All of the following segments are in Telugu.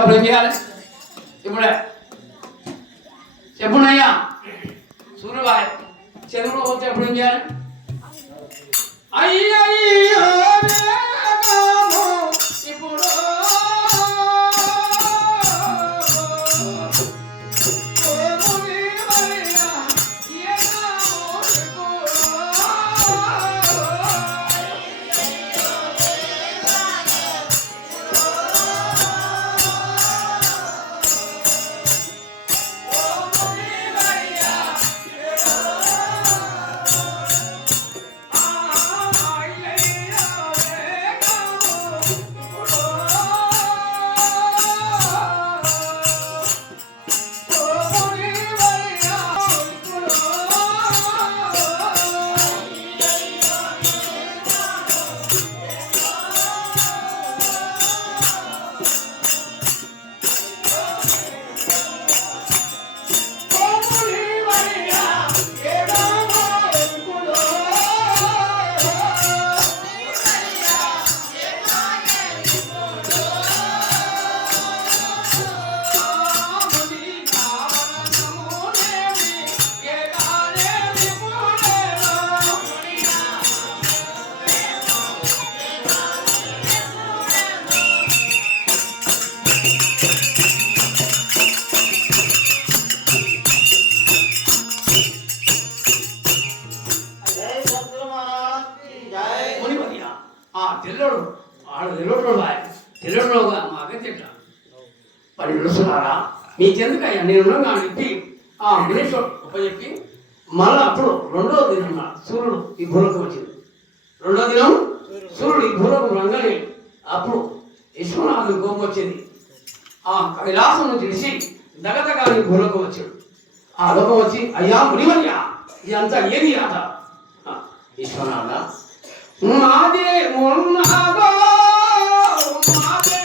అప్పుడు ఏం చేయాలి ఇప్పుడే చెప్పునయ్యా సూర్యబాయ్ చదువులో పోతే అప్పుడు ఏం చేయాలి అయ్యయ్యో ఇప్పుడు తెల్లోడు వాడు తెల్లోడు తెల్లోడుగా మా అగత్యట వాడు నిలుస్తున్నారా మీకెందుకయ్యా నేను చెప్పి ఆ వినేశ్వరుడు ఉపజెప్పి మళ్ళీ అప్పుడు రెండో దినం సూర్యుడు ఈ భూలోకం వచ్చింది. రెండో దినం సూర్యుడు ఈ భూలోకం రంగని అప్పుడు విశ్వనాథుడు కోపం వచ్చింది. ఆ కైలాసం నుంచి తెలిసి దగదగా ఈ భూలోకం వచ్చాడు. ఆ లోకం వచ్చి అయ్యా మునివయ్యా ఇదంతా ఏది ఆట విశ్వనాథ మాదే ఉన్నాదో మాదే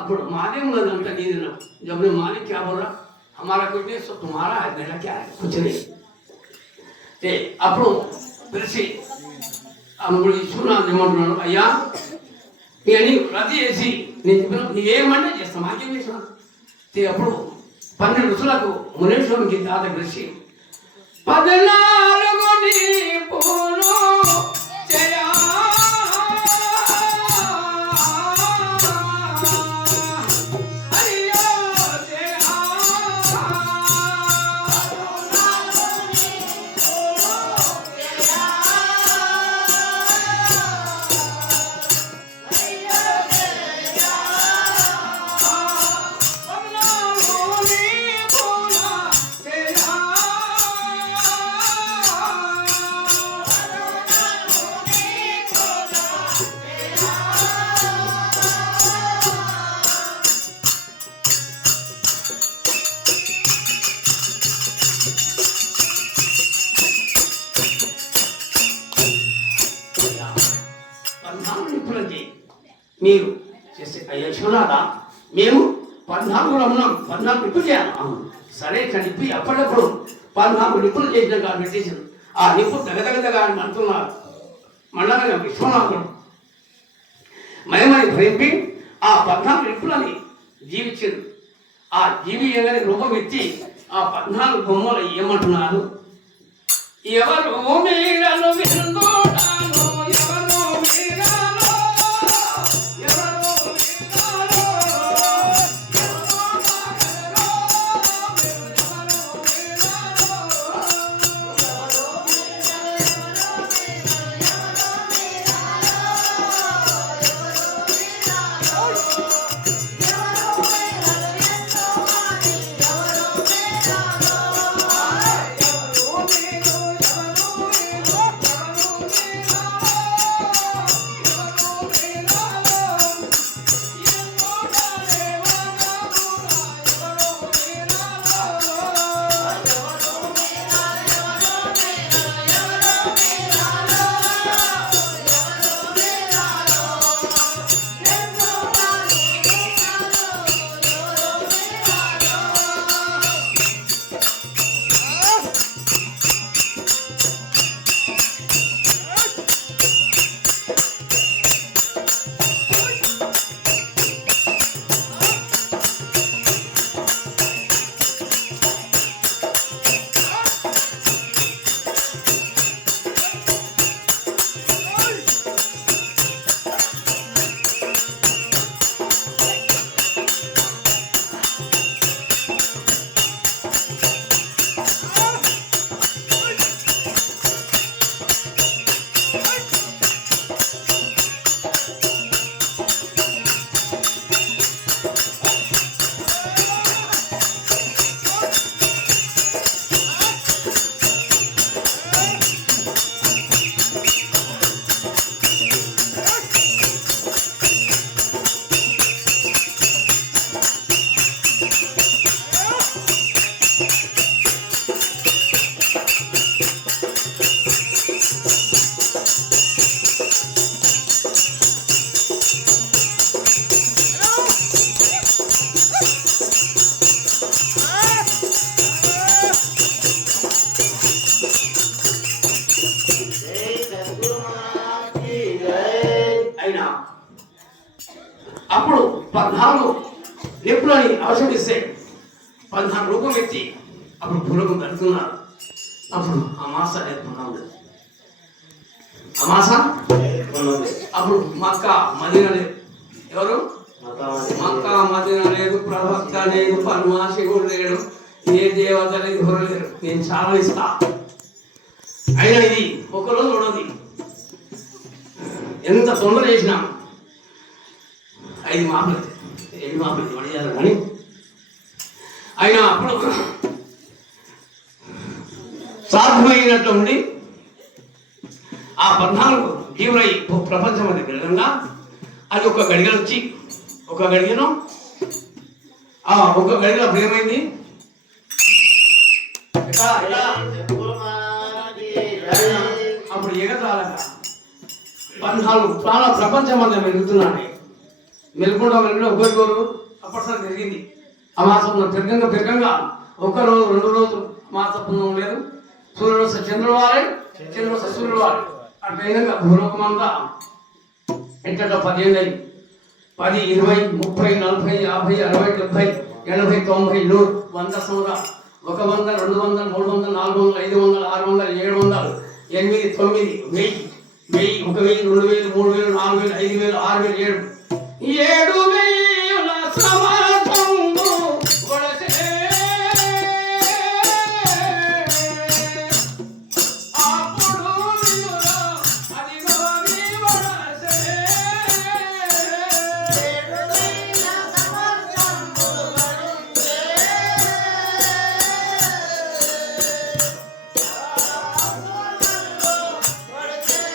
अప్పుడు మాదేముందంతా నీదిన जब ने मालिक क्या बोल रहा हमारा कुछ नहीं सब तुम्हारा है मेरा क्या है कुछ नहीं ते అప్పుడు పిలిచి అప్పుడు ఇచ్చుకున్నా ఏమంటున్నాడు అయ్యా నేను రద్దు చేసి నేను చెప్పిన నీవేమంటే చేస్తా మాకేం చేసిన తే అప్పుడు 12 ఋషులకు మునేశ్వరునికి తాత పిలిచి 14 నీ పూలు చేయా మీరు చేస్తే అయ్యా శివనాథ మేము 14 ఉన్నాం, 14 నిప్పులు చేయాలి. సరే ఇట్లా నిప్పి అప్పటికప్పుడు 14 నిప్పులు చేసిన కాదు పెట్టేసాను. ఆ నిప్పు దగ్గదగదగా అని అంటున్నారు. మండలంగా విశ్వనాథుడు మయమని భరింపి ఆ 14 నిప్పులని జీవించాడు. ఆ జీవి ఏమైనా రూపం ఎత్తి ఆ 14 బొమ్మలు ఏమంటున్నారు? ఎవరు మీరను విందోడాను ఎవరు మీరను ఎవరు మీరను అప్పుడు 14 నిప్పులని అవసరమిస్తే 14 రూపం ఎత్తి అప్పుడు భూలోకం పెడుతున్నారు. అప్పుడు అమాస నేర్పుకున్నాం. అమాస అప్పుడు మక్కా మదీనా లేదు. ఎవరు? మక్కా మదీనా లేదు, ప్రవక్త లేదు, పరమాశివుడు లేడు, ఏ దేవత లేదు, ఎవరు లేరు. నేను చాలా ఇస్తా. అయినా ఇది ఒకరోజు ఉండదు. ఎంత తొందర చేసినా 5 మాపలు 7 మాపలు పడియాలి. కానీ అయినా అప్పుడు సాధ్యమైనట్లు ఉండి ఆ 14 జీవులై ప్రపంచం అది విధంగా అది ఒక గడిగలు వచ్చి ఒక గడిగను ఒక గడిగలో ప్రేమైంది. అప్పుడు ఎగతాళగా 14 ప్రాణ ప్రపంచం అంతా మెలుగుతున్నాయి. మెలుగుండా ఒకరికొరు అప్పటిసారి జరిగింది. ఆ మాసం పెరగంగా 1 రోజు 2 రోజులు మాసపుణ్యం లేదు. సూర్యుడు వస్తే చంద్రుడు వారే, చంద్రుడు వస్తే సూర్యుడు వారే. అట్లా విధంగా భూలోకం అంతా ఎంతటో 10 ఏళ్ళు 10, 20, 30, 40, 50, 60, 70, 80, 90, 100, 100 సంవత్సరాలు. 100, 200, 300, 400, 500, 600, 700, 8, 9, 1000, 1000, 1000, 2000, 3000, 4000, 5000, 6000, 7000 సమర్థంబు కొడసే. అప్పుడు అదిగో నీ వడసే. 7000 సమర్థంబు కొడసే.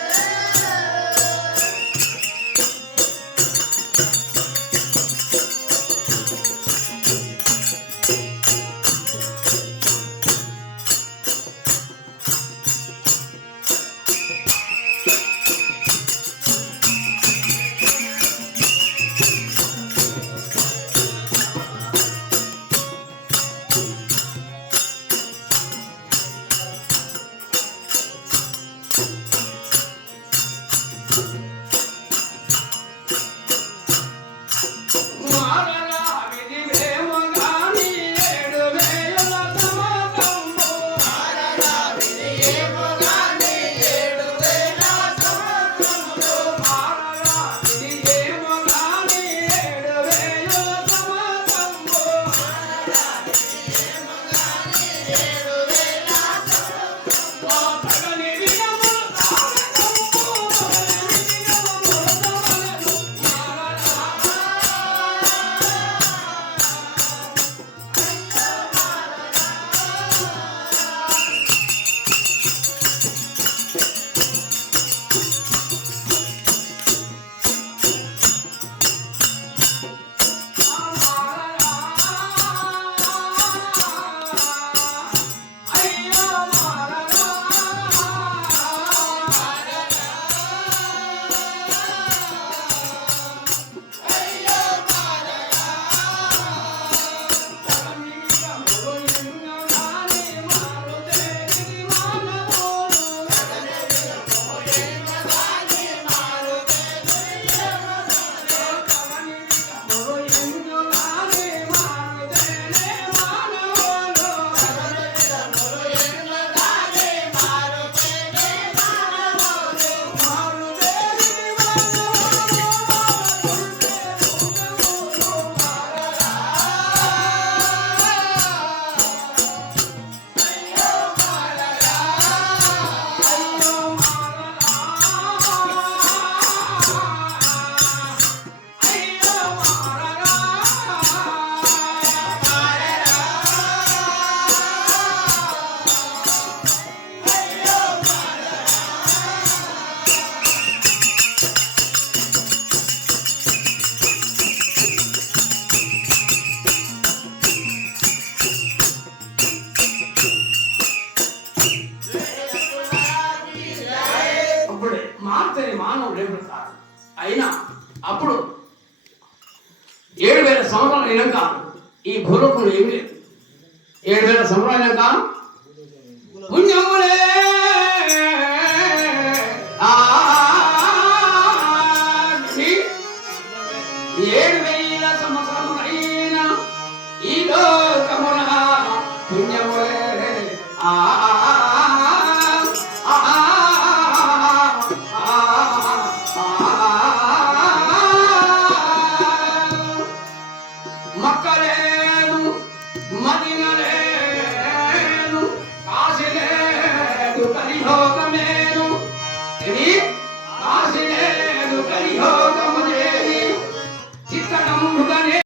అప్పుడు 7,000 సంవత్సరాలు అయినాక ఈ భూలోకంలో ఏమి లేదు. 7,000 సంవత్సరాలు అయినాక పుణ్యములే 7,000 సంవత్సరములైనా ఈ లోకమున పుణ్యములే మక్కలేదు మదిన లేదు కాశీ లేదు కలిహోగ